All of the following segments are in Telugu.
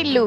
వారిల్లు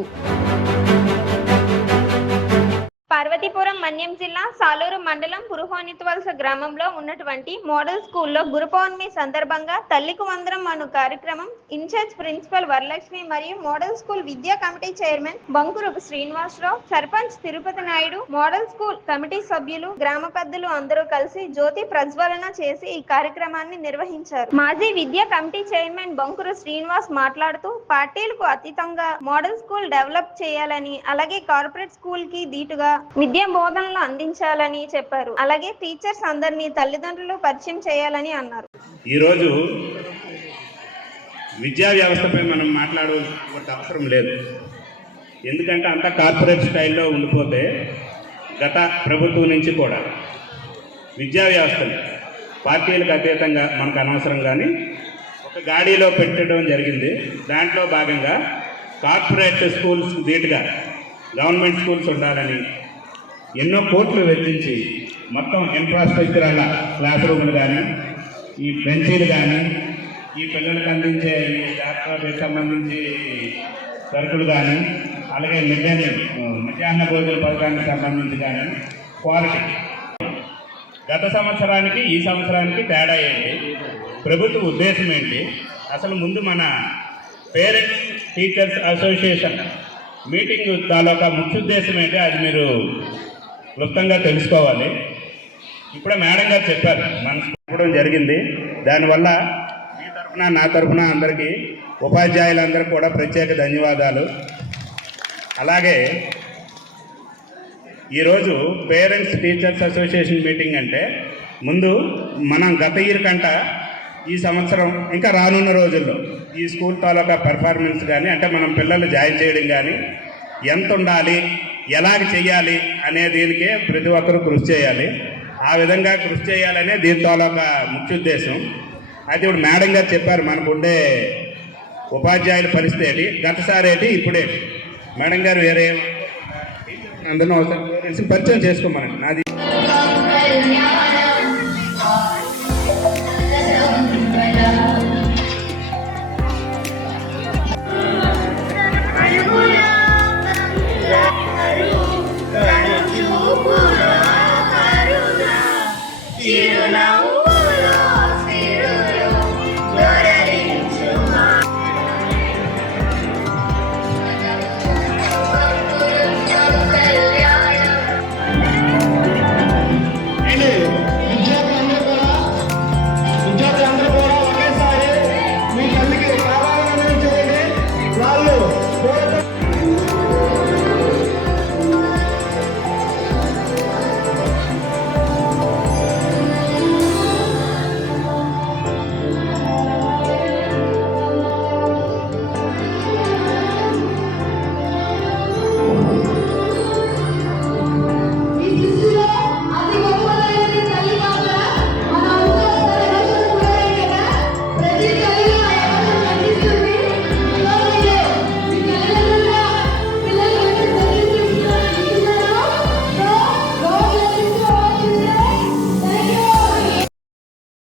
పార్వతీపురం మన్యం జిల్లా సాలూరు మండలం పురుహోనిత్వలస గ్రామంలో ఉన్నటువంటి మోడల్ స్కూల్లో గురు పౌర్ణమి సందర్భంగా తల్లికి వందరం అను కార్యక్రమం ఇన్ఛార్జ్ ప్రిన్సిపల్ వరలక్ష్మి మరియు మోడల్ స్కూల్ విద్యా committee chairman Bankuru Srinivasarao sarpanch Tirupati Naidu model school committee సభ్యులు గ్రామ పెద్దలు అందరూ కలిసి జ్యోతి ప్రజ్వలన చేసి ఈ కార్యక్రమాన్ని నిర్వహించారు. మాజీ విద్యా కమిటీ చైర్మన్ బంకురు శ్రీనివాస్ మాట్లాడుతూ పార్టీలకు అతీతంగా మోడల్ స్కూల్ డెవలప్ చేయాలని అలాగే కార్పొరేట్ స్కూల్కి దీటుగా విద్యా బోధనలు అందించాలని చెప్పారు. అలాగే టీచర్స్ అందరినీ తల్లిదండ్రులు పరిచయం చేయాలని అన్నారు. ఈరోజు విద్యా వ్యవస్థపై మనం మాట్లాడవలసిన అవసరం లేదు. ఎందుకంటే అంతా కార్పొరేట్ స్టైల్లో ఉండిపోతే గత ప్రభుత్వం నుంచి కూడా విద్యా వ్యవస్థని పార్టీలకు అతీతంగా మనకు అనవసరం కానీ ఒక గాడిలో పెట్టడం జరిగింది. దాంట్లో భాగంగా కార్పొరేట్ స్కూల్స్ ధీటుగా గవర్నమెంట్ స్కూల్స్ ఉండాలని ఎన్నో కోట్లు వెచ్చించి మొత్తం ఇన్ఫ్రాస్ట్రక్చర్ అలా క్లాస్ రూములు కానీ ఈ బెంచీలు కానీ ఈ పిల్లలకు అందించే ఈ ల్యాప్టాప్కి సంబంధించి సరుకులు కానీ అలాగే మిడ్ మధ్యాహ్న భోజన పథకానికి సంబంధించి కానీ క్వాలిటీ గత సంవత్సరానికి ఈ సంవత్సరానికి తేడా ఏంటి? ప్రభుత్వ ఉద్దేశం ఏంటి? అసలు ముందు మన పేరెంట్స్ టీచర్స్ అసోసియేషన్ మీటింగ్ తాలూకా ముఖ్య ఉద్దేశం ఏంటి? అది మీరు క్లుప్తంగా తెలుసుకోవాలి. ఇప్పుడే మేడం గారు చెప్పారు. మనసుకోవడం చెప్పడం జరిగింది. దానివల్ల మీ తరఫున నా తరఫున అందరికీ ఉపాధ్యాయులందరికీ కూడా ప్రత్యేక ధన్యవాదాలు. అలాగే ఈరోజు పేరెంట్స్ టీచర్స్ అసోసియేషన్ మీటింగ్ అంటే ముందు మనం గత ఇయర్ కంట ఈ సంవత్సరం ఇంకా రానున్న రోజుల్లో ఈ స్కూల్ తాలూకా పెర్ఫార్మెన్స్ కానీ అంటే మనం పిల్లలు జాయిన్ చేయడం కానీ ఎంత ఉండాలి ఎలాగ చేయాలి అనే దీనికే ప్రతి ఒక్కరూ కృషి చేయాలి. ఆ విధంగా కృషి చేయాలనే దీని తాలూకా ముఖ్య ఉద్దేశం. అయితే ఇప్పుడు మేడం గారు చెప్పారు మనకు ఉండే ఉపాధ్యాయుల పరిస్థితి ఏంటి? గతసారి ఏంటి? ఇప్పుడేంటి? మేడం గారు వేరే పేరెంట్స్ని పరిచయం చేసుకోమనండి. నాది you know.